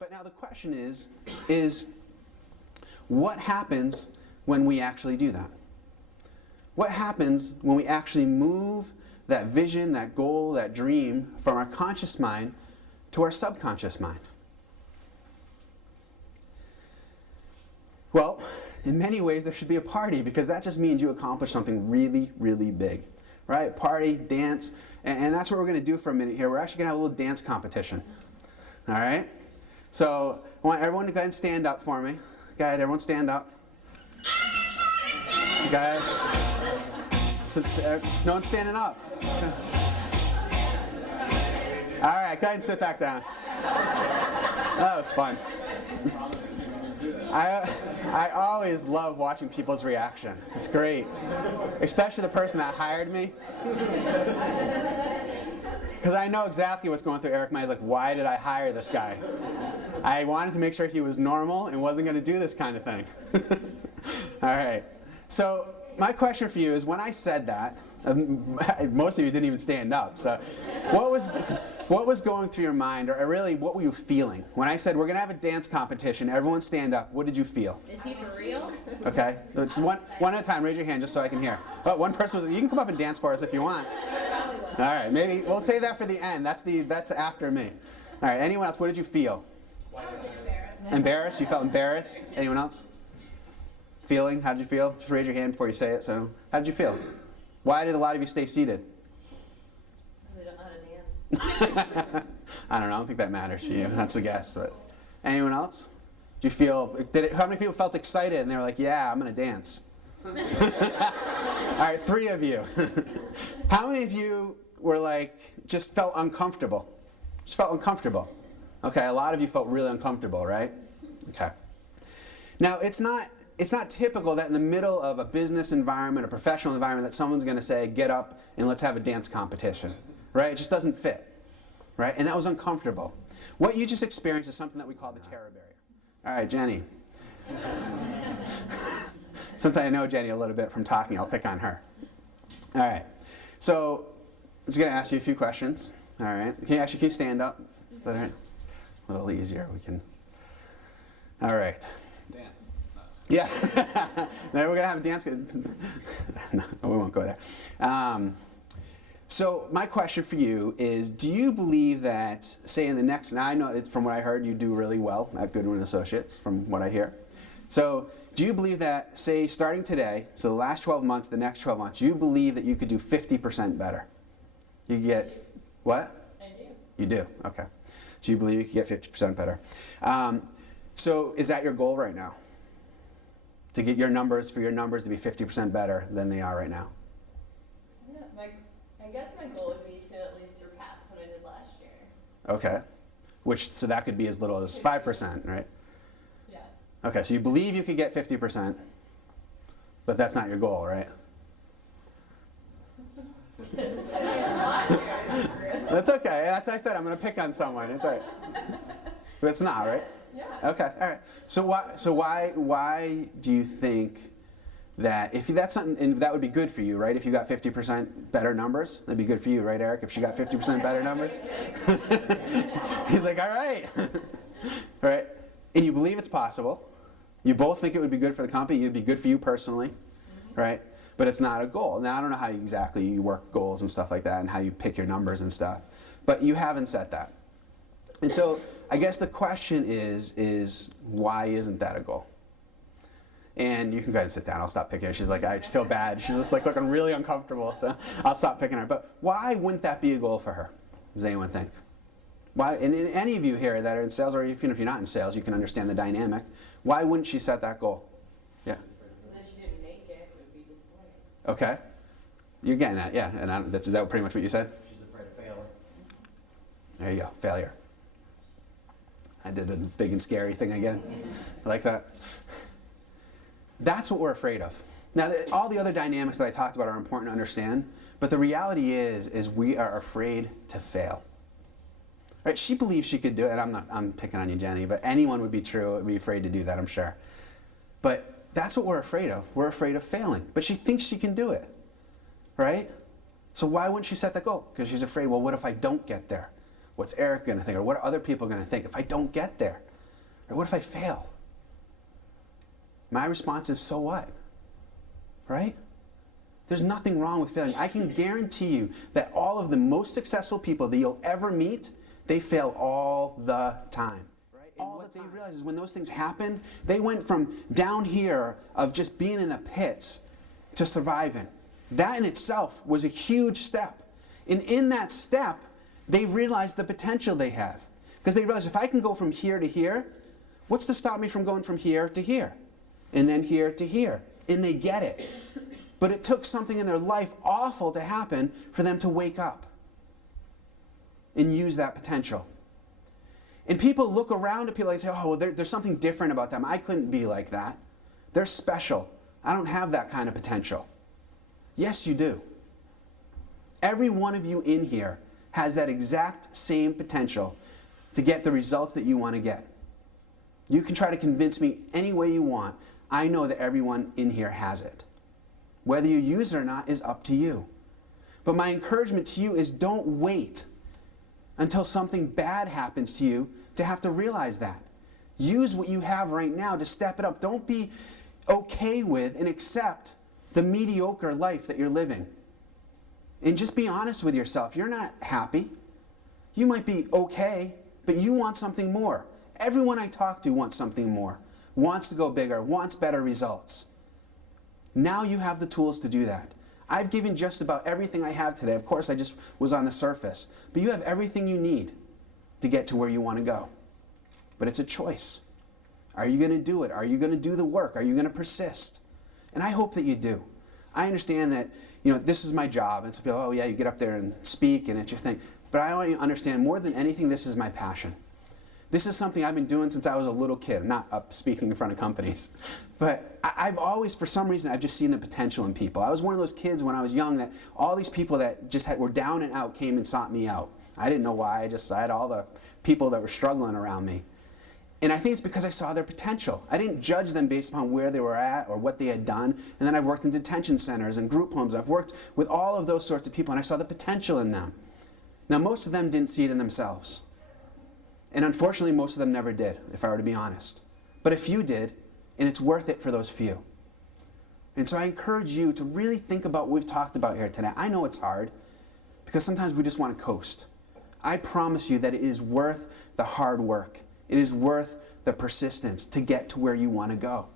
But now the question is what happens when we actually do that? What happens when we actually move that vision, that goal, that dream from our conscious mind to our subconscious mind? Well, in many ways there should be a party, because that just means you accomplished something really, really big. Right? Party, dance, and that's what we're going to do for a minute here. We're actually going to have a little dance competition. All right? So I want everyone to go ahead and stand up for me. Go ahead, everyone stand up. Go ahead. No one's standing up. All right, go ahead and sit back down. That was fun. I always love watching people's reaction. It's great. Especially the person that hired me. Because I know exactly what's going through Eric's mind. He's like, why did I hire this guy? I wanted to make sure he was normal and wasn't going to do this kind of thing. All right. So my question for you is, when I said that, most of you didn't even stand up. So what was going through your mind, or really what were you feeling? When I said we're going to have a dance competition, everyone stand up, what did you feel? Is he for real? Okay. It's one at a time. Raise your hand just so I can hear. Oh, one person was, you can come up and dance for us if you want. All right. Maybe we'll save that for the end. That's after me. All right. Anyone else? What did you feel? Embarrassed. Embarrassed? You felt embarrassed? Anyone else? Feeling? How did you feel? Just raise your hand before you say it. So, how did you feel? Why did a lot of you stay seated? They don't know how to dance. I don't know. I don't think that matters for you. That's a guess. But anyone else? Do you feel? How many people felt excited and they were like, "Yeah, I'm going to dance"? All right, 3 of you. How many of you were like, just felt uncomfortable? Just felt uncomfortable. Okay, a lot of you felt really uncomfortable, right? Okay. Now, it's not typical that in the middle of a business environment, a professional environment, that someone's going to say, get up and let's have a dance competition, right? It just doesn't fit, right? And that was uncomfortable. What you just experienced is something that we call the terror barrier. All right, Jenny. Since I know Jenny a little bit from talking, I'll pick on her. All right. So I'm just going to ask you a few questions. All right. Can you stand up? Is that all right? A little easier. We can. All right. Dance. Yeah. Now we're going to have a dance. No, we won't go there. So my question for you is, do you believe that, say in the next, and I know it's from what I heard, you do really well at Goodwin Associates, from what I hear. So do you believe that, say, starting today, so the last 12 months, the next 12 months, you believe that you could do 50% better? You get, what? I do. You do, okay. So you believe you could get 50% better. So is that your goal right now? To get your numbers, for your numbers to be 50% better than they are right now? Yeah, I guess my goal would be to at least surpass what I did last year. Okay. So that could be as little as 5%, right? Yeah. Okay, so you believe you could get 50%, but that's not your goal, right? That's okay. That's what I said. I'm going to pick on someone. It's all right. But it's not, right? Yeah. Okay. All right. So why do you think that, if that's something, and that would be good for you, right? If you got 50% better numbers, that'd be good for you, right, Eric? If she got 50% better numbers, he's like, all right, all right. And you believe it's possible. You both think it would be good for the company. It'd be good for you personally, right? But it's not a goal. Now, I don't know how exactly you work goals and stuff like that, and how you pick your numbers and stuff, but you haven't set that. And so I guess the question is why isn't that a goal? And you can go ahead and sit down. I'll stop picking her. She's like, I feel bad. She's just like looking really uncomfortable, so I'll stop picking her. But why wouldn't that be a goal for her? Does anyone think? Why? And any of you here that are in sales, or even if you're not in sales, you can understand the dynamic. Why wouldn't she set that goal? Yeah. Because if she didn't make it would be disappointing. Okay. You're getting at, yeah. And is that pretty much what you said? She's afraid of failure. There you go. Failure. I did a big and scary thing again. I like that. That's what we're afraid of. Now, all the other dynamics that I talked about are important to understand, but the reality is we are afraid to fail. Right? She believes she could do it, and I'm picking on you, Jenny, but anyone would be afraid to do that, I'm sure. But that's what we're afraid of. We're afraid of failing. But she thinks she can do it. Right? So why wouldn't she set that goal? Because she's afraid, well, what if I don't get there? What's Eric going to think? Or what are other people going to think if I don't get there? Or what if I fail? My response is, so what? Right? There's nothing wrong with failing. I can guarantee you that all of the most successful people that you'll ever meet, they fail all the time. Right? And what they realize is when those things happened, they went from down here of just being in the pits to surviving. That in itself was a huge step. And in that step, they realized the potential they have. Because they realized if I can go from here to here, what's to stop me from going from here to here? And then here to here. And they get it. But it took something in their life awful to happen for them to wake up and use that potential. And people look around at people and say, oh, well, there's something different about them. I couldn't be like that. They're special. I don't have that kind of potential. Yes, you do. Every one of you in here has that exact same potential to get the results that you want to get. You can try to convince me any way you want. I know that everyone in here has it. Whether you use it or not is up to you. But my encouragement to you is don't wait until something bad happens to you to have to realize that. Use what you have right now to step it up. Don't be okay with and accept the mediocre life that you're living. And just be honest with yourself. You're not happy. You might be okay, but you want something more. Everyone I talk to wants something more, wants to go bigger, wants better results. Now you have the tools to do that. I've given just about everything I have today. Of course, I just was on the surface. But you have everything you need to get to where you want to go. But it's a choice. Are you going to do it? Are you going to do the work? Are you going to persist? And I hope that you do. I understand that, this is my job. And so people, oh yeah, you get up there and speak and it's your thing. But I want you to understand, more than anything, this is my passion. This is something I've been doing since I was a little kid. I'm not up speaking in front of companies. But I've always, for some reason, I've just seen the potential in people. I was one of those kids when I was young that all these people that just were down and out came and sought me out. I didn't know why. I had all the people that were struggling around me. And I think it's because I saw their potential. I didn't judge them based upon where they were at or what they had done. And then I've worked in detention centers and group homes. I've worked with all of those sorts of people, and I saw the potential in them. Now, most of them didn't see it in themselves. And unfortunately, most of them never did, if I were to be honest. But a few did, and it's worth it for those few. And so I encourage you to really think about what we've talked about here today. I know it's hard, because sometimes we just want to coast. I promise you that it is worth the hard work. It is worth the persistence to get to where you want to go.